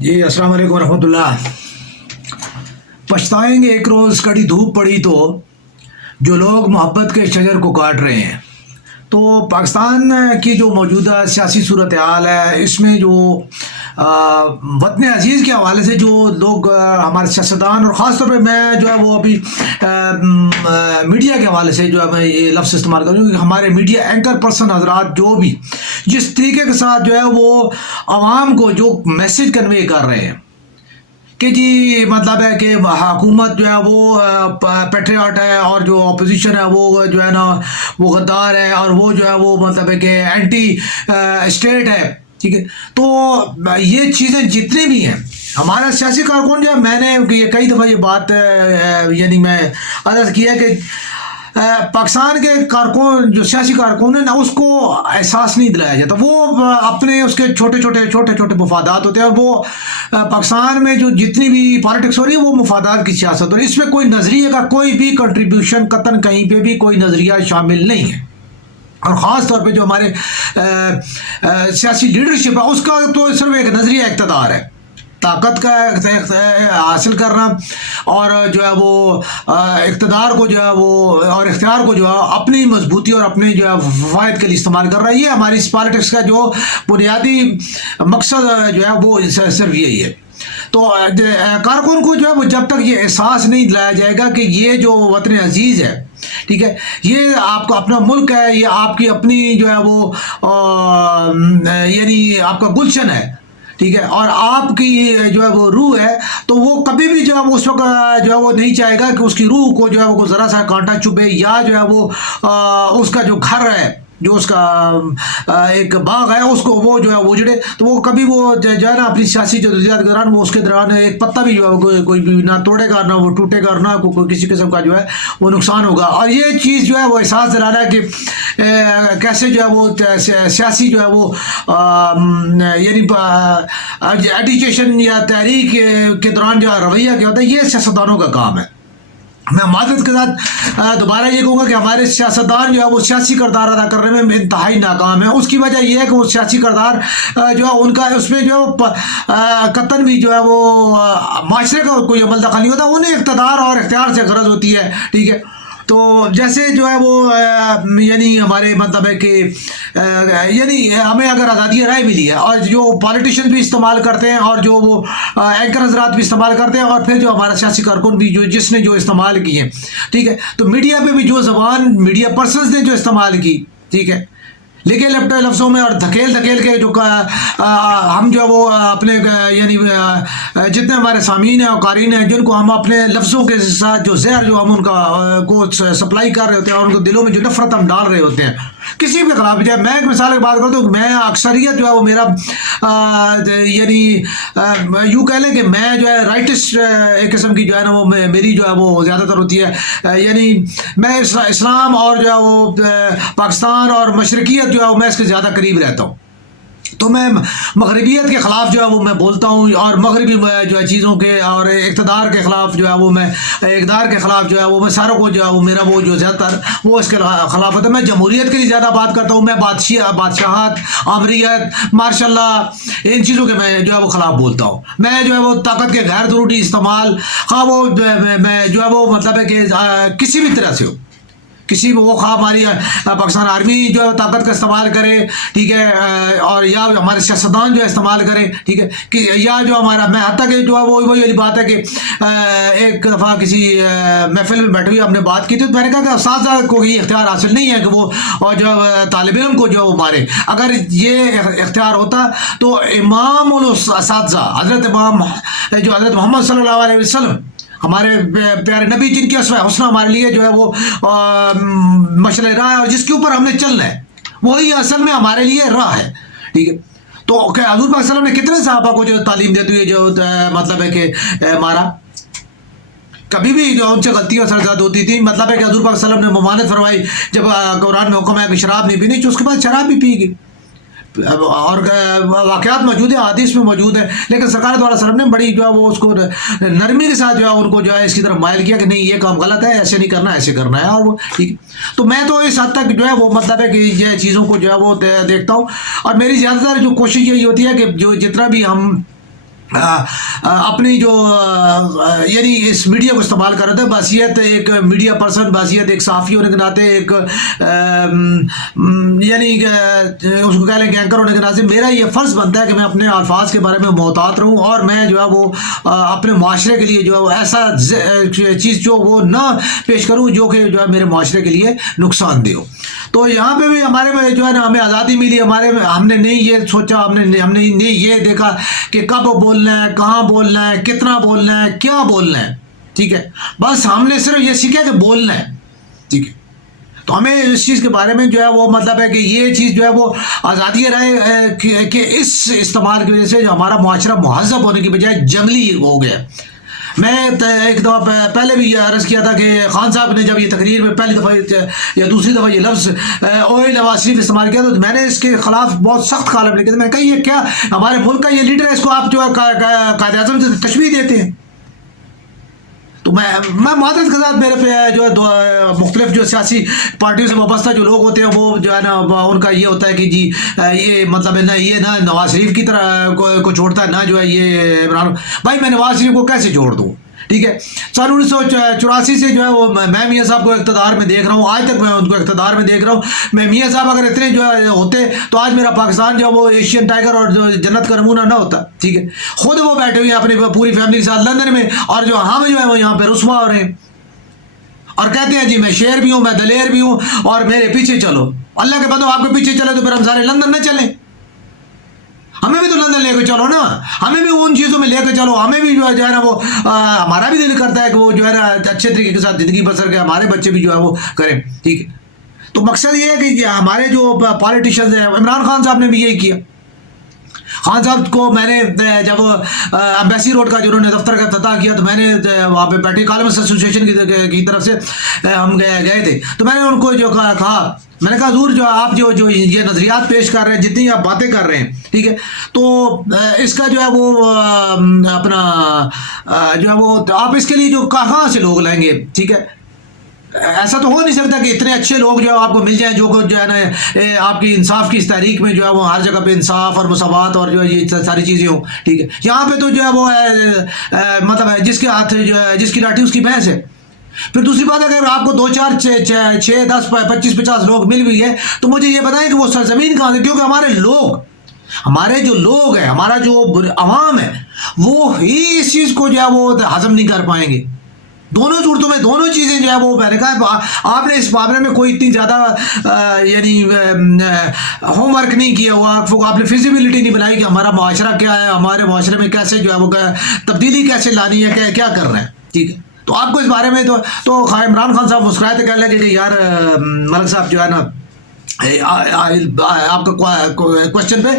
جی السلام علیکم ورحمۃ اللہ. پچھتائیں گے ایک روز کڑی دھوپ پڑی تو جو لوگ محبت کے شجر کو کاٹ رہے ہیں. تو پاکستان کی جو موجودہ سیاسی صورتحال ہے اس میں جو وطن عزیز کے حوالے سے جو لوگ ہمارے سیاستدان اور خاص طور پہ میں جو ہے وہ ابھی میڈیا کے حوالے سے جو ہے میں یہ لفظ استعمال کروں کہ ہمارے میڈیا اینکر پرسن حضرات جو بھی جس طریقے کے ساتھ جو ہے وہ عوام کو جو میسج کنوے کر رہے ہیں کہ جی مطلب ہے کہ حکومت جو ہے وہ پیٹریاٹ ہے اور جو اپوزیشن ہے وہ جو ہے نا وہ غدار ہے اور وہ جو ہے وہ مطلب ہے کہ اینٹی اسٹیٹ ہے. ٹھیک ہے, تو یہ چیزیں جتنی بھی ہیں ہمارا سیاسی کارکن جو ہے میں نے یہ کئی دفعہ یہ بات یعنی میں عرض کیا کہ پاکستان کے کارکن جو سیاسی کارکن ہیں نا اس کو احساس نہیں دلایا جاتا. وہ اپنے اس کے چھوٹے چھوٹے مفادات ہوتے ہیں اور وہ پاکستان میں جو جتنی بھی پالیٹکس ہو رہی ہے وہ مفادات کی سیاست ہو رہی ہے. اس میں کوئی نظریے کا کوئی بھی کنٹریبیوشن قطن کہیں پہ بھی کوئی نظریہ شامل نہیں ہے. اور خاص طور پہ جو ہمارے سیاسی لیڈرشپ ہے اس کا تو صرف ایک نظریہ اقتدار ہے, طاقت کا حاصل کرنا اور جو ہے وہ اقتدار کو جو ہے وہ اور اختیار کو جو ہے اپنی مضبوطی اور اپنے جو ہے فوائد کے لیے استعمال کر رہا ہے. یہ ہماری اس پالیٹکس کا جو بنیادی مقصد جو ہے وہ صرف یہی ہے. تو کارکن کو جو ہے وہ جب تک یہ احساس نہیں دلایا جائے گا کہ یہ جو وطن عزیز ہے, ٹھیک ہے, یہ آپ کا اپنا ملک ہے, یہ آپ کی اپنی جو ہے وہ یعنی آپ کا گلشن ہے, ٹھیک ہے, اور آپ کی جو ہے وہ روح ہے, تو وہ کبھی بھی جو ہے وہ اس وقت جو ہے وہ نہیں چاہے گا کہ اس کی روح کو جو ہے وہ ذرا سا کانٹا چبھے یا جو ہے وہ اس کا جو گھر ہے جو اس کا ایک باغ ہے اس کو وہ جو ہے اجڑے. تو وہ کبھی وہ جو ہے نا اپنی سیاسی جدوجہد کے دوران وہ اس کے دوران ایک پتا بھی جو ہے کوئی بھی نہ توڑے گا نہ وہ ٹوٹے گا نہ کوئی کسی قسم کا جو ہے وہ نقصان ہوگا. اور یہ چیز جو ہے وہ احساس دلانا ہے کہ کیسے جو ہے وہ سیاسی جو ہے وہ یعنی ایجیٹیشن یا تحریک کے دوران جو رویہ کیا ہوتا ہے یہ سیاستدانوں کا کام ہے. میں معذرت کے ساتھ دوبارہ یہ کہوں گا کہ ہمارے سیاستدان جو ہے وہ سیاسی کردار ادا کرنے میں انتہائی ناکام ہے. اس کی وجہ یہ ہے کہ وہ سیاسی کردار جو ہے ان کا اس میں جو ہے وہ قطن بھی جو ہے وہ معاشرے کا کوئی عمل دخل نہیں ہوتا, انہیں اقتدار اور اختیار سے غرض ہوتی ہے. ٹھیک ہے, تو جیسے جو ہے وہ یعنی ہمارے مطلب ہے کہ یعنی ہمیں اگر آزادی رائے ملی ہے اور جو پالیٹیشین بھی استعمال کرتے ہیں اور جو وہ اینکر حضرات بھی استعمال کرتے ہیں اور پھر جو ہمارا سیاسی کارکن بھی جو جس نے جو استعمال کی ہیں, ٹھیک ہے, تو میڈیا پہ بھی جو زبان میڈیا پرسنز نے جو استعمال کی, ٹھیک ہے, لکھے لپٹے لفظوں میں اور دھکیل کے جو ہم جو وہ اپنے یعنی جتنے ہمارے سامعین ہیں اور قارئین ہیں جن کو ہم اپنے لفظوں کے ساتھ جو زہر جو ہم ان کا کو سپلائی کر رہے ہوتے ہیں اور ان کو دلوں میں جو نفرت ہم ڈال رہے ہوتے ہیں کسی بھی خلاف. جائے میں ایک مثال کی بات کرتا ہوں, میں اکثریت جو ہے وہ میرا یعنی یوں کہہ لیں کہ میں جو ہے رائٹسٹ ایک قسم کی جو ہے نا وہ میری جو ہے وہ زیادہ تر ہوتی ہے, یعنی میں اسلام اور جو ہے وہ پاکستان اور مشرقیت جو ہے وہ میں اس کے زیادہ قریب رہتا ہوں. تو میں مغربیت کے خلاف جو ہے وہ میں بولتا ہوں اور مغربی جو ہے چیزوں کے اور اقتدار کے خلاف جو ہے وہ میں اقدار کے خلاف جو ہے وہ میں ساروں کو جو ہے وہ میرا وہ جو زیادہ تر وہ اس کے خلاف ہوتا ہے. میں جمہوریت کے لیے زیادہ بات کرتا ہوں, میں بادشاہت آمریت ماشاء اللہ ان چیزوں کے میں جو ہے وہ خلاف بولتا ہوں. میں جو ہے وہ طاقت کے غیر ضروری استعمال خواہ وہ میں جو ہے وہ مطلب ہے کہ کسی بھی طرح سے ہو, کسی وہ خواہ ہماری پاکستان آرمی جو ہے طاقت کا استعمال کرے, ٹھیک ہے, اور یا ہمارے سیاستدان جو ہے استعمال کرے, ٹھیک ہے, کہ یا جو ہمارا میں حتیٰ کہ جو ہے وہ وہی والی بات ہے کہ ایک دفعہ کسی محفل میں بیٹھے ہوئے ہم نے بات کی تھی, تو میں نے کہا کہ اساتذہ کو یہ اختیار حاصل نہیں ہے کہ وہ اور جو طالب علم کو جو وہ مارے. اگر یہ اختیار ہوتا تو امام الاساتذہ حضرت محمد صلی اللہ علیہ وسلم ہمارے پیارے نبی جن کی اسوہ حسنہ ہمارے لیے جو ہے وہ مشعل راہ ہے اور جس کے اوپر ہم نے چلنا ہے وہی اصل میں ہمارے لیے راہ ہے. ٹھیک ہے, تو حضور پاک صلی اللہ علیہ وسلم نے کتنے صحابہ کو جو تعلیم دیتے ہوئے جو مطلب ہے کہ مارا, کبھی بھی جو ان سے غلطی اور سرزد ہوتی تھی. مطلب ہے کہ حضور پاک صلی اللہ علیہ وسلم نے ممانعت فرمائی جب قرآن میں حکم ہے کہ شراب نہیں پینی, اس کے بعد شراب بھی پی گئی اور واقعات موجود ہیں, حدیث میں موجود ہے, لیکن سرکار دوارا وسلم نے بڑی جو ہے وہ اس کو نرمی کے ساتھ جو ہے ان کو جو ہے اس کی طرف مائل کیا کہ نہیں یہ کام غلط ہے, ایسے نہیں کرنا, ایسے کرنا ہے. اور وہ ٹھیک, تو میں تو اس حد تک جو ہے وہ مطلب ہے کہ یہ چیزوں کو جو ہے وہ دیکھتا ہوں اور میری زیادہ تر جو کوشش یہی ہوتی ہے کہ جو جتنا بھی ہم اپنی جو یعنی اس میڈیا کو استعمال کر رہے تھے بحیثیت ایک میڈیا پرسن، بحیثیت ایک صحافی ہونے کے ناطے، ایک یعنی اس کو کہہ لیں کہ اینکر ہونے کے ناطے میرا یہ فرض بنتا ہے کہ میں اپنے الفاظ کے بارے میں محتاط رہوں، اور میں جو ہے وہ اپنے معاشرے کے لیے جو ہے وہ ایسا چیز جو وہ نہ پیش کروں جو کہ جو ہے میرے معاشرے کے لیے نقصان دہ ہو۔ تو یہاں پہ بھی ہمارے میں جو ہے نا ہمیں آزادی ملی، ہم نے نہیں یہ سوچا، ہم نے نہیں یہ دیکھا کہ کب بولنا ہے، کہاں بولنا ہے، کتنا بولنا ہے، کیا بولنا ہے، ٹھیک ہے، بس ہم نے صرف یہ سیکھا کہ بولنا ہے، ٹھیک ہے۔ تو ہمیں اس چیز کے بارے میں جو ہے وہ مطلب ہے کہ یہ چیز جو ہے وہ آزادی رائے کہ اس استعمال کی وجہ سے جو ہمارا معاشرہ مہذب ہونے کی بجائے جنگلی ہو گیا۔ میں ایک دفعہ پہلے بھی یہ عرض کیا تھا کہ خان صاحب نے جب یہ تقریر میں پہلی دفعہ یا دوسری دفعہ یہ لفظ اوئل نواز شریف استعمال کیا تو میں نے اس کے خلاف بہت سخت کالم لکھے تھے۔ میں کہا یہ کیا ہمارے ملک کا یہ لیڈر ہے، اس کو آپ جو ہے قائد اعظم سے تشبیہ دیتے ہیں؟ تو میں معذرت کے ساتھ میرے پہ جو ہے مختلف جو سیاسی پارٹیوں سے وابستہ جو لوگ ہوتے ہیں وہ جو ہے نا ان کا یہ ہوتا ہے کہ جی یہ مطلب ہے نہ یہ نہ نواز شریف کی طرح کو چھوڑتا ہے، نہ جو ہے یہ عمران۔ بھائی میں نواز شریف کو کیسے چھوڑ دوں؟ ٹھیک ہے، سال 1984 سے جو ہے وہ میں میاں صاحب کو اقتدار میں دیکھ رہا ہوں، آج تک میں ان کو اقتدار میں دیکھ رہا ہوں۔ میں میاں صاحب اگر اتنے جو ہے ہوتے تو آج میرا پاکستان جو ہے وہ ایشین ٹائیگر اور جو جنت کا نمونہ نہ ہوتا، ٹھیک ہے۔ خود وہ بیٹھے ہوئے ہیں اپنی پوری فیملی کے ساتھ لندن میں، اور جو ہم جو ہے وہ یہاں پہ رسوا ہو رہے ہیں اور کہتے ہیں جی میں شیر بھی ہوں، میں دلیر بھی ہوں اور میرے پیچھے چلو۔ اللہ کے بندو آپ کے پیچھے چلے تو پھر ہم سارے لندن نہ چلیں؟ ہمیں بھی تو لندن لے کے چلو نا، ہمیں بھی ان چیزوں میں لے کے چلو، ہمیں بھی جو ہے نا وہ ہمارا بھی دل کرتا ہے کہ وہ جو ہے نا اچھے طریقے کے ساتھ زندگی بسر کے ہمارے بچے بھی جو ہے وہ کریں، ٹھیک ہے۔ تو مقصد یہ ہے کہ ہمارے جو پالیٹیشینز ہیں، عمران خان صاحب نے بھی یہی کیا۔ خان صاحب کو میں نے جب امبیسی روڈ کا جنہوں نے دفتر کا افتتاح کیا تو میں نے وہاں پہ بیٹھی کالمسٹ ایسوسیشن کی طرف سے ہم گئے تھے، تو میں نے ان کو جو کہا، میں نے کہا حضور جو آپ جو یہ نظریات پیش کر رہے ہیں، جتنی آپ باتیں کر رہے ہیں، ٹھیک ہے، تو اس کا جو ہے وہ اپنا جو ہے وہ آپ اس کے لیے جو کہاں سے لوگ لائیں گے، ٹھیک ہے۔ ایسا تو ہو نہیں سکتا کہ اتنے اچھے لوگ جو ہے آپ کو مل جائیں جو ہے نا آپ کی انصاف کی اس تحریک میں جو ہے وہ ہر جگہ پہ انصاف اور مساوات اور جو ہے یہ ساری چیزیں ہوں، ٹھیک ہے۔ یہاں پہ تو جو ہے وہ مطلب ہے جس کے ہاتھ جو ہے جس کی لاٹھی اس کی بھینس ہے۔ پھر دوسری بات اگر آپ کو 2 4 6 10 25 50 لوگ مل ہوئی ہے تو مجھے یہ بتائیں کہ وہ سرزمین کہاں سے، کیونکہ ہمارے جو لوگ ہیں، ہمارا جو عوام ہے، وہ ہی اس چیز کو جو ہے وہ ہضم نہیں کر پائیں گے۔ دونوں صورتوں میں دونوں چیزیں جو ہے وہ میں نے کہا آپ نے اس معاملے میں کوئی اتنی زیادہ یعنی ہوم ورک نہیں کیا ہوا، آپ نے فیزیبلٹی نہیں بنائی کہ ہمارا معاشرہ کیا ہے، ہمارے معاشرے میں کیسے جو ہے وہ تبدیلی کیسے لانی ہے، کیا کرنا ہے، ٹھیک ہے۔ تو آپ کو اس بارے میں تو عمران خان صاحب مسکرائے تھے، کہنے لگے کہ یار ملک صاحب جو ہے نا آپ کا کوشچن پہ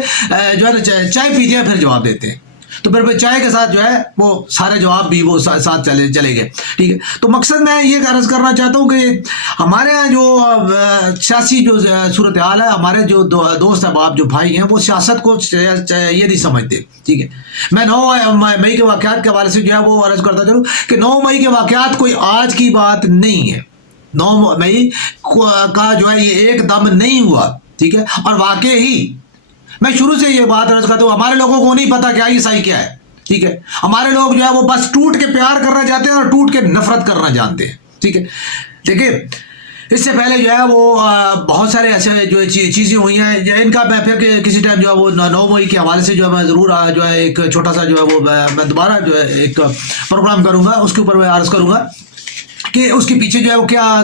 جو ہے نا چائے پیتے ہیں پھر جواب دیتے ہیں، تو پھر چائے کے ساتھ جو ہے وہ سارے جواب بھی وہ ساتھ چلے گئے، ٹھیک ہے۔ تو مقصد میں یہ عرض کرنا چاہتا ہوں کہ ہمارے یہاں جو سیاسی جو صورتحال ہے، ہمارے جو دوست احباب جو بھائی ہیں وہ سیاست کو یہ نہیں سمجھتے، ٹھیک ہے۔ میں 9 مئی کے واقعات کے حوالے سے جو ہے وہ عرض کرتا چلوں کہ 9 مئی کے واقعات کوئی آج کی بات نہیں ہے، 9 مئی کا جو ہے یہ ایک دم نہیں ہوا، ٹھیک ہے۔ اور واقعی میں شروع سے یہ بات عرض کرتا ہوں، ہمارے لوگوں کو نہیں پتا کہ عیسائی کیا ہے، ٹھیک ہے۔ ہمارے لوگ جو ہے وہ بس ٹوٹ کے پیار کرنا چاہتے ہیں اور ٹوٹ کے نفرت کرنا جانتے ہیں، ٹھیک ہے۔ دیکھیے اس سے پہلے جو ہے وہ بہت سارے ایسے جو چیزیں ہوئی ہیں، ان کا میں پھر کسی ٹائم جو ہے وہ 9 مئی کے حوالے سے جو ہے میں ضرور جو ہے ایک چھوٹا سا جو ہے وہ میں دوبارہ جو ہے ایک پروگرام کروں گا، اس کے اوپر میں عرض کروں گا کہ اس کے پیچھے جو ہے وہ کیا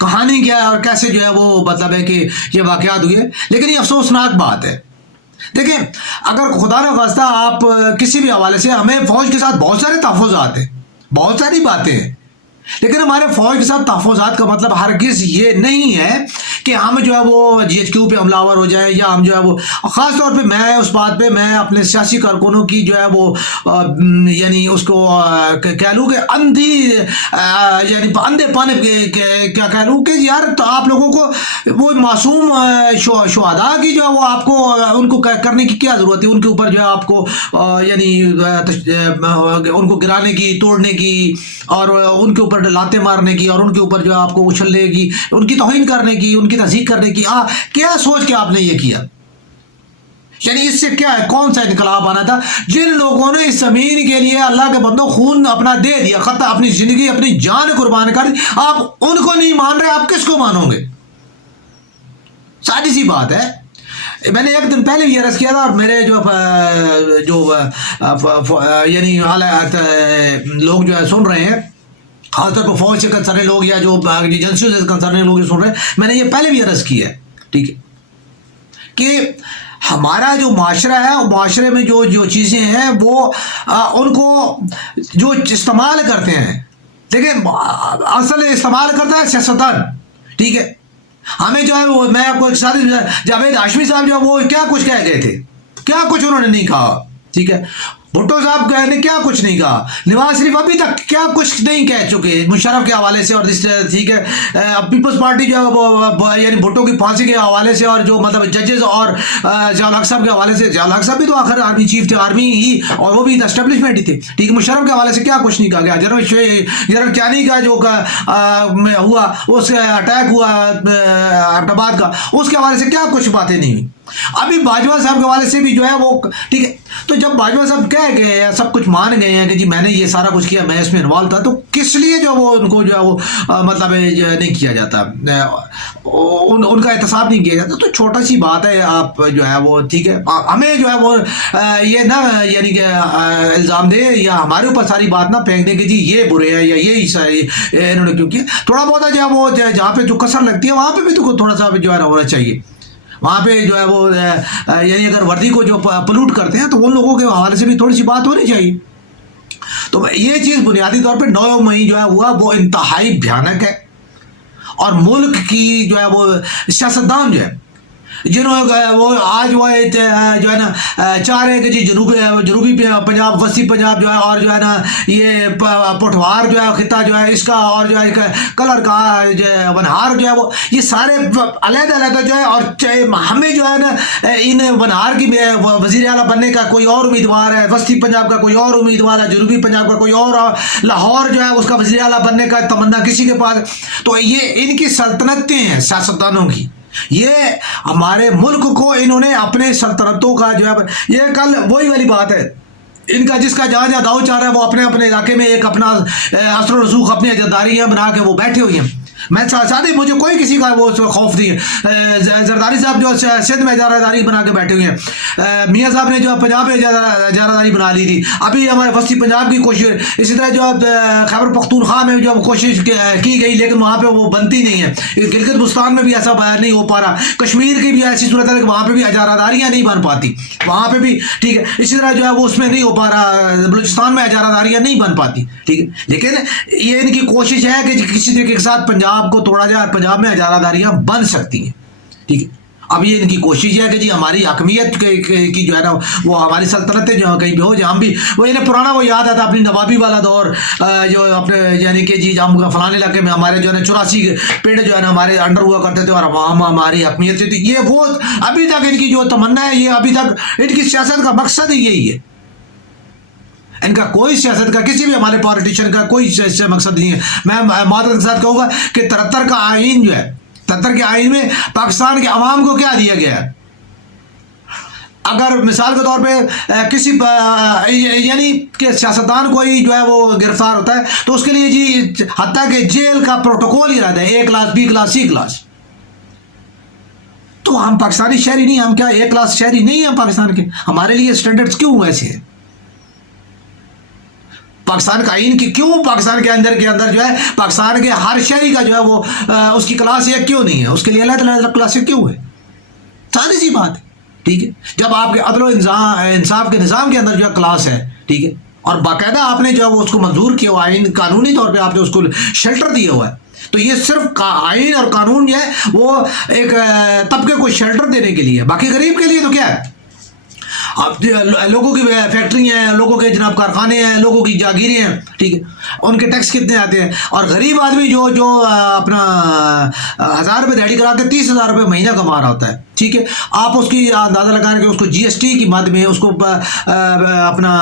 کہانی کیا ہے اور کیسے جو ہے وہ مطلب ہے کہ یہ واقعات ہوئے۔ لیکن یہ افسوسناک بات ہے، دیکھیں اگر خدا نہ خواستہ آپ کسی بھی حوالے سے، ہمیں فوج کے ساتھ بہت سارے تحفظات ہیں، بہت ساری باتیں ہیں، لیکن ہمارے فوج کے ساتھ تحفظات کا مطلب ہرگز یہ نہیں ہے کہ ہم جو ہے وہ GHQ پہ حملہ آور ہو جائیں، یا ہم جو ہے وہ خاص طور پہ میں اس بات پہ میں اپنے سیاسی کارکنوں کی جو ہے وہ یعنی اس کو کہہ لوں کہ اندھے پانے کیا کہہ لوں کہ یار تو آپ لوگوں کو وہ معصوم شہداء کی جو ہے وہ آپ کو ان کو کرنے کی کیا ضرورت ہے، ان کے اوپر جو ہے آپ کو یعنی ان کو گرانے کی، توڑنے کی اور ان کے اوپر لاتے مارنے کی اور ان کے اوپر جو ہے آپ کو اچھلنے کی، ان کی توہین کرنے کی، ان کی تہذیب کرنے کی، کیا سوچ کے آپ نے یہ کیا؟ یعنی اس سے کیا ہے، کون سا انقلاب آنا تھا؟ جن لوگوں نے اس زمین کے لیے اللہ کے بندوں خون اپنا دے دیا، خطہ اپنی زندگی اپنی جان قربان کر دی، آپ ان کو نہیں مان رہے، آپ کس کو مانو گے؟ سادی سی بات ہے. میں نے ایک دن پہلے بھی عرض کیا تھا، اور میرے یعنی لوگ جو ہے سن رہے ہیں، خاص طور پر فوج سے کنسرن لوگ یا جو ایجنسیوں سے کنسرن لوگ سن رہے ہیں، میں نے یہ پہلے بھی عرض کی ہے، ٹھیک ہے، کہ ہمارا جو معاشرہ ہے، معاشرے میں جو چیزیں ہیں وہ ان کو جو استعمال کرتے ہیں، دیکھیں اصل استعمال کرتا ہے سیاستدان، ٹھیک ہے. ہمیں جو ہے وہ، میں آپ کو ایک ساتھ، جاوید ہاشمی صاحب جو ہے وہ کیا کچھ کہہ گئے تھے، کیا کچھ انہوں نے نہیں کہا، ٹھیک ہے. بھٹو صاحب نے کیا کچھ نہیں کہا، نواز شریف ابھی تک کیا کچھ نہیں کہہ چکے مشرف کے حوالے سے، اور ٹھیک ہے پیپلز پارٹی جو ہے وہ یعنی بھٹو کی پھانسی کے حوالے سے، اور جو مطلب ججز اور ضیاء الحق صاحب کے حوالے سے، ضیاء الحق صاحب بھی تو آخر آرمی چیف تھے، آرمی ہی، اور وہ بھی اسٹیبلشمنٹ ہی تھے، ٹھیک ہے. مشرف کے حوالے سے کیا کچھ نہیں کہا گیا. جنرل چانی کا جو ہوا، اس اٹیک ہوا احمد آباد کا، اس کے حوالے سے کیا کچھ باتیں نہیں ہوئی. ابھی باجوہ صاحب کے حوالے سے بھی جو ہے وہ، ٹھیک ہے. تو جب باجوہ صاحب کہہ گئے ہیں، سب کچھ مان گئے ہیں کہ جی میں نے یہ سارا کچھ کیا، میں اس میں انوالو تھا، تو کس لیے جو وہ ان کو جو ہے وہ مطلب نہیں کیا جاتا، ان کا احتساب نہیں کیا جاتا. تو چھوٹا سی بات ہے، آپ جو ہے وہ، ٹھیک ہے، ہمیں جو ہے وہ یہ نہ یعنی کہ الزام دے یا ہمارے اوپر ساری بات نہ پھینک دیں کہ جی یہ برے ہیں یا یہ انہوں نے کیوں کیا. تھوڑا بہت جو ہے وہ جہاں پہ جو کسر لگتی ہے وہاں پہ بھی تو تھوڑا سا جو ہے نا ہونا چاہیے. وہاں پہ جو ہے وہ یعنی اگر وردی کو جو پلوٹ کرتے ہیں تو ان لوگوں کے حوالے سے بھی تھوڑی سی بات ہونی چاہیے. تو یہ چیز بنیادی طور پہ 9 مئی جو ہے ہوا، وہ انتہائی بھیانک ہے. اور ملک کی جو ہے وہ سیاستدان جو ہے، جنہوں وہ آج وہ جو ہے نا چاہ رہے ہیں کہ جی جنوبی پنجاب، وسطی پنجاب جو ہے، اور جو ہے نا یہ پٹھوار جو ہے خطہ جو ہے اس کا، اور جو ہے کلر کا ونہار جو ہے وہ، یہ سارے علیحدہ علیحدہ جو ہے. اور ہمیں جو ہے نا ان ونہار کی وزیر اعلیٰ بننے کا کوئی اور امیدوار ہے، وسطی پنجاب کا کوئی اور امیدوار ہے، جنوبی پنجاب کا کوئی اور، لاہور جو ہے اس کا وزیر اعلیٰ بننے کا تمنا کسی کے پاس. تو یہ ان کی سلطنتیں ہیں سیاستدانوں کی. یہ ہمارے ملک کو انہوں نے اپنے سلطنتوں کا جو ہے، یہ کل وہی والی بات ہے، ان کا جس کا جہاں جہاں داؤ چاہ رہا ہے وہ اپنے علاقے میں ایک اپنا اثر و رسوخ اپنی اجداریاں بنا کے وہ بیٹھے ہوئے ہیں. میں ساتھ مجھے کوئی کسی کا وہ خوف نہیں ہے. زرداری صاحب جو سندھ میں اجارہ داری بنا کے بیٹھے ہوئے ہیں، میاں صاحب نے جو پنجاب میں اجارہ داری بنا لی تھی، ابھی ہمارے وسطی پنجاب کی کوشش، اسی طرح جو خیبر پختونخوا میں جو کوشش کی گئی لیکن وہاں پہ وہ بنتی نہیں ہے. گلگت بلتستان میں بھی ایسا نہیں ہو پا رہا. کشمیر کی بھی ایسی صورت ہے کہ وہاں پہ بھی اجارہ داریاں نہیں بن پاتی، وہاں پہ بھی ٹھیک ہے. اسی طرح جو ہے وہ اس میں نہیں ہو پا رہا، بلوچستان میں اجارہ داریاں نہیں بن پاتی، ٹھیک ہے. لیکن یہ ان کی کوشش ہے کہ کسی طریقے کے ساتھ پنجاب کو توڑا جائے، پنجاب میں اجارہ داریاں بن سکتی ہیں، ٹھیک ہے. اب یہ ان کی کوشش ہے کہ جی ہماری حاکمیت کی جو ہے نا وہ ہماری سلطنتیں جو کہیں بھی ہو، جہاں بھی وہ انہیں پرانا وہ یاد آتا اپنی نوابی والا دور، جو اپنے یعنی کہ جی ہم فلاں علاقے میں ہمارے جو ہے نا 84 پنڈ جو ہے نا ہمارے انڈر ہوا کرتے تھے اور وہاں ہماری حکمیت تھی. یہ وہ ابھی تک ان کی جو تمنا ہے، یہ ابھی تک ان کی سیاست کا مقصد ہی یہی ہے. ان کا کوئی سیاست کا، کسی بھی ہمارے پالیٹیشین کا کوئی مقصد نہیں ہے. میں معذرت کے ساتھ کہوں گا کہ 73 کا آئین جو ہے، 73 کے آئین میں پاکستان کے عوام کو کیا دیا گیا ہے؟ اگر مثال کے طور پہ کسی یعنی کہ سیاستدان کوئی جو ہے وہ گرفتار ہوتا ہے تو اس کے لیے جی حتیٰ کہ جیل کا پروٹوکول ہی رہتا ہے، A class, B class, C class. تو ہم پاکستانی شہری نہیں، ہم کیا A کلاس شہری نہیں ہیں پاکستان کے؟ ہمارے لیے اسٹینڈرڈز کیوں ایسے ہیں؟ پاکستان کا آئین کی کیوں پاکستان کے اندر جو ہے پاکستان کے ہر شہری کا جو ہے وہ اس کی کلاس ایک کیوں نہیں ہے؟ اس کے لیے الگ کلاسیں کیوں ہے؟ سادی سی بات ہے، ٹھیک ہے. جب آپ کے عدل و انصاف کے نظام کے اندر جو ہے کلاس ہے، ٹھیک ہے، اور باقاعدہ آپ نے جو ہے وہ اس کو منظور کیا ہوا آئین، قانونی طور پہ آپ نے اس کو شیلٹر دیا ہوا ہے. تو یہ صرف آئین اور قانون جو ہے وہ ایک طبقے کو شیلٹر دینے کے لیے، باقی غریب کے لیے تو کیا ہے؟ اب لوگوں کی فیکٹری ہیں، لوگوں کے جناب کارخانے ہیں، لوگوں کی جاگیریں ہیں، ٹھیک ہے, ان کے ٹیکس کتنے آتے ہیں, اور غریب آدمی جو اپنا 1000 روپے دیہڑی کرا کے 30,000 روپے مہینہ کما رہا ہوتا ہے, ٹھیک ہے, آپ اس کی اندازہ لگانے کے اس کو جی ایس ٹی کی مد میں اس کو اپنا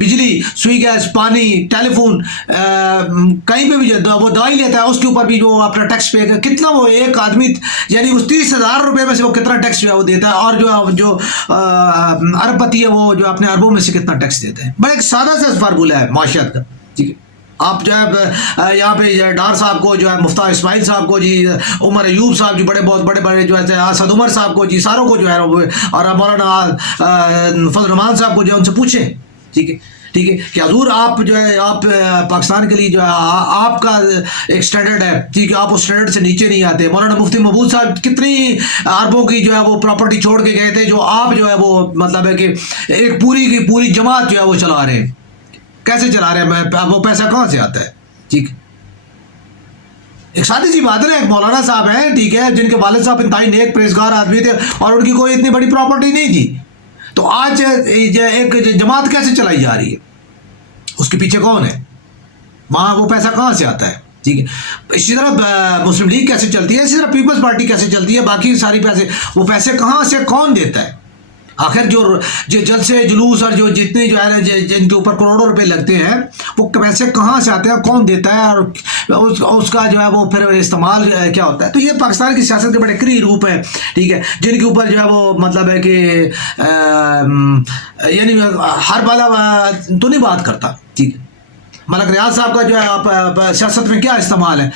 بجلی, سوئی گیس, پانی, ٹیلی فون, کہیں پہ بھی وہ دوائی لیتا ہے اس کے اوپر بھی جو اپنا ٹیکس پے کر, کتنا وہ ایک آدمی یعنی اس 30,000 روپے میں سے وہ کتنا ٹیکس جو ہے وہ دیتا ہے, اور جو ارب پتی ہے وہ جو اپنے اربوں میں سے کتنا ٹیکس دیتا ہے. بڑا ایک سادہ سا فارمولہ ہے معاشیات کا, ٹھیک ہے. آپ جو ہے یہاں پہ ڈار صاحب کو جو ہے, مفتاح اسماعیل صاحب کو جی, عمر ایوب صاحب جو بہت بڑے جو ہے, اسد عمر صاحب کو جی, ساروں کو جو ہے, اور مولانا فضل الرحمان صاحب کو جو ہے ان سے پوچھیں, ٹھیک ہے, ٹھیک ہے, کہ حضور آپ جو ہے آپ پاکستان کے لیے جو ہے آپ کا ایک سٹینڈرڈ ہے, ٹھیک ہے, آپ اس سٹینڈرڈ سے نیچے نہیں آتے. مولانا مفتی محمود صاحب کتنی اربوں کی جو ہے وہ پراپرٹی چھوڑ کے گئے تھے, جو آپ جو ہے وہ مطلب ہے کہ ایک پوری کی پوری جماعت جو ہے وہ چلا رہے ہیں. کیسے چلا رہے ہیں, وہ پیسہ کہاں سے آتا ہے, ٹھیک. ایک سادی سی بات ہے نا, ایک مولانا صاحب ہیں, ٹھیک ہے, جن کے والد صاحب انتہائی نیک پرہیزگار آدمی تھے اور ان کی کوئی اتنی بڑی پراپرٹی نہیں تھی, تو آج ایک جماعت کیسے چلائی جا رہی ہے, اس کے پیچھے کون ہے, وہاں وہ پیسہ کہاں سے آتا ہے, ٹھیک ہے. اسی طرح مسلم لیگ کیسے چلتی ہے, اسی طرح پیپلز پارٹی کیسے چلتی ہے, باقی ساری پیسے وہ پیسے کہاں سے کون دیتا ہے. آخر جو جلسے جلوس اور جو جتنے جو ہے جن کے اوپر کروڑوں روپے لگتے ہیں, وہ پیسے کہاں سے آتے ہیں, کون دیتا ہے, اور اس کا جو ہے وہ پھر استعمال کیا ہوتا ہے. تو یہ پاکستان کی سیاست کے بڑے کری روپ ہیں, ٹھیک ہے, جن کے اوپر جو ہے وہ مطلب ہے کہ یعنی ہر والا تو نہیں بات کرتا, ٹھیک ہے. ملک ریاض صاحب کا جو ہے سیاست میں کیا استعمال ہے,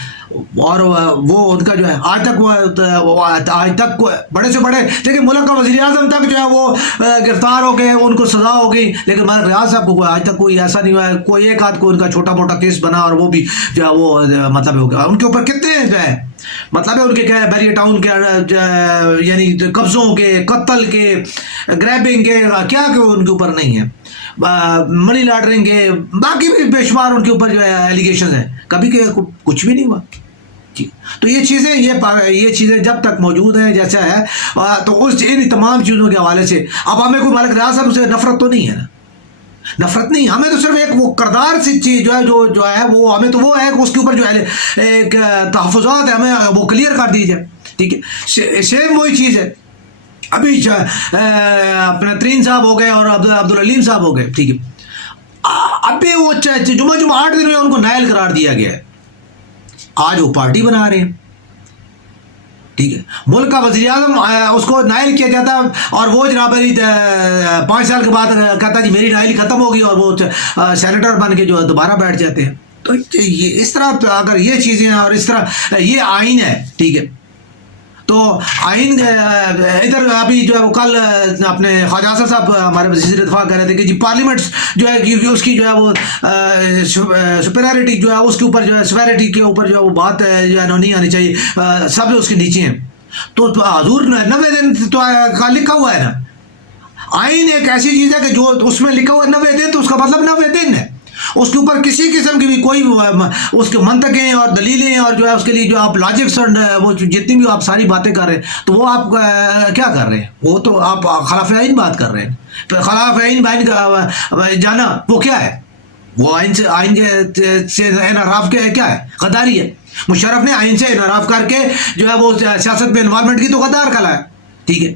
اور وہ ان کا جو ہے آج تک بڑے سے بڑے, لیکن ملک کا وزیر اعظم تک جو ہے وہ گرفتار ہو گئے, ان کو سزا ہو گئی, لیکن ملک ریاض صاحب کو آج تک کوئی ایسا نہیں ہوا ہے, کوئی ایک آدھ کو ان کا چھوٹا موٹا کیس بنا, اور وہ بھی جو ہے وہ مطلب ہو گیا. ان کے اوپر کتنے جو ہے مطلب ہے ان کے کیا ہے, بیریہ ٹاؤن کے یعنی قبضوں کے, قتل کے, گریبنگ کے, کیا کہ ان کے اوپر نہیں ہے, منی لانڈرنگ کے, باقی بھی بے شمار ان کے اوپر جو ہے ایلیگیشنز ہیں, کبھی کہ کچھ بھی نہیں ہوا. تو یہ چیزیں جب تک موجود ہیں جیسا ہے, تو ان تمام چیزوں کے حوالے سے اب ہمیں کوئی ملک ریاض صاحب سے نفرت تو نہیں ہے نا, نفرت نہیں, ہمیں تو صرف ایک وہ کردار سی چیز جو ہے وہ ہمیں تو وہ ہے کہ اس کے اوپر جو ہے ایک تحفظات ہے, ہمیں وہ کلیئر کر دی جائے, ٹھیک ہے. سیم وہی چیز ہے, ابھی اپنے ترین صاحب ہو گئے اور عبدالعلیم صاحب ہو گئے, ٹھیک ہے, ابھی وہ جمعہ 8 دن میں ان کو نائل قرار دیا گیا ہے, آج وہ پارٹی بنا رہے ہیں, ٹھیک ہے. ملک کا وزیر اعظم اس کو نائل کیا جاتا ہے, اور وہ جناب 5 سال کے بعد کہتا ہے جی میری نائلی ختم ہوگی, اور وہ سینیٹر بن کے جو دوبارہ بیٹھ جاتے ہیں. تو یہ اس طرح اگر یہ چیزیں اور اس طرح یہ آئین ہے, ٹھیک ہے, تو آئین ادھر ابھی جو ہے وہ کل اپنے خواجہ حسن صاحب ہمارے وزیر دفاع کہہ رہے تھے کہ جی پارلیمنٹ جو ہے اس کی جو ہے وہ سپیریورٹی جو ہے اس کے اوپر جو ہے سپیریورٹی کے اوپر جو ہے وہ بات جو ہے نہیں آنی چاہیے, سب اس کے نیچے ہیں. تو حضور 90 دن تو لکھا ہوا ہے نا, آئین ایک ایسی چیز ہے کہ جو اس میں لکھا ہوا ہے 90 دن, تو اس کا مطلب 90 دن ہے, اس کے اوپر کسی قسم کی بھی کوئی اس کے منطقیں اور دلیلیں اور جو ہے اس کے لیے جو آپ لاجکس اور وہ جتنی بھی آپ ساری باتیں کر رہے ہیں, تو وہ آپ کیا کر رہے ہیں, وہ تو آپ خلاف آئین بات کر رہے ہیں. خلاف آئین کا جانا وہ کیا ہے, وہ آئین سے انحراف کیا ہے, غداری ہے. مشرف نے آئین سے انحراف کر کے جو ہے وہ سیاست میں انوالومنٹ کی تو غدار کھلا ہے, ٹھیک ہے.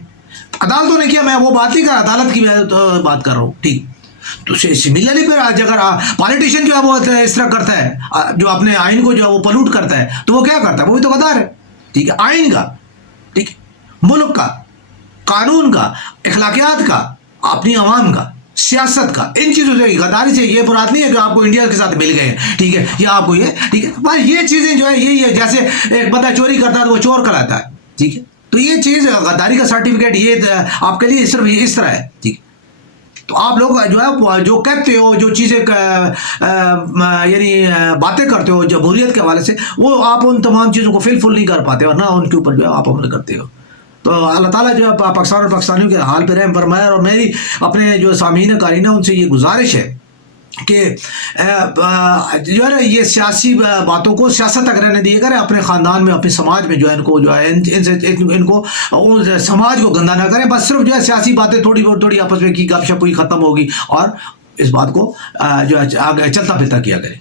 عدالتوں نے کیا, میں وہ بات نہیں کر رہا, عدالت کی میں بات کر رہا ہوں, ٹھیک. تو سملرلی پھر آج اگر پالیٹیشین جو ہے وہ اس طرح کرتا ہے, جو اپنے آئین کو جو ہے وہ پلوٹ کرتا ہے, تو وہ کیا کرتا ہے, وہ بھی تو غدار ہے, ٹھیک ہے. آئین کا, ٹھیک ہے, ملک کا, قانون کا, اخلاقیات کا, اپنی عوام کا, سیاست کا, ان چیزوں سے غداری سے یہ مراد نہیں ہے کہ آپ کو انڈیا کے ساتھ مل گئے ہیں, ٹھیک ہے, یا آپ کو یہ, ٹھیک ہے, بس یہ چیزیں جو ہے یہی ہے, جیسے ایک بندہ چوری کرتا ہے تو وہ چور کراتا ہے, ٹھیک ہے. تو یہ چیز غداری کا سرٹیفکیٹ یہ آپ کے لیے صرف اس طرح ہے, ٹھیک ہے. تو آپ لوگ جو ہے جو کہتے ہو, جو چیزیں یعنی باتیں کرتے ہو جمہوریت کے حوالے سے, وہ آپ ان تمام چیزوں کو فل نہیں کر پاتے, اور نہ ان کے اوپر جو ہے آپ عمل کرتے ہو. تو اللہ تعالیٰ جو ہے پاکستان اور پاکستانیوں کے حال پہ رحم فرمائے. اور میری اپنے جو سامعین قارئین ان سے یہ گزارش ہے کہ جو ہے نا یہ سیاسی باتوں کو سیاست تک رہنے دیے کریں, اپنے خاندان میں, اپنے سماج میں جو ہے ان کو جو ہے ان کو سماج کو گندا نہ کریں. بس صرف جو ہے سیاسی باتیں تھوڑی آپس میں کی گپ شپ ہوئی ختم ہوگی, اور اس بات کو جو ہے آگے چلتا پھرتا کیا کریں.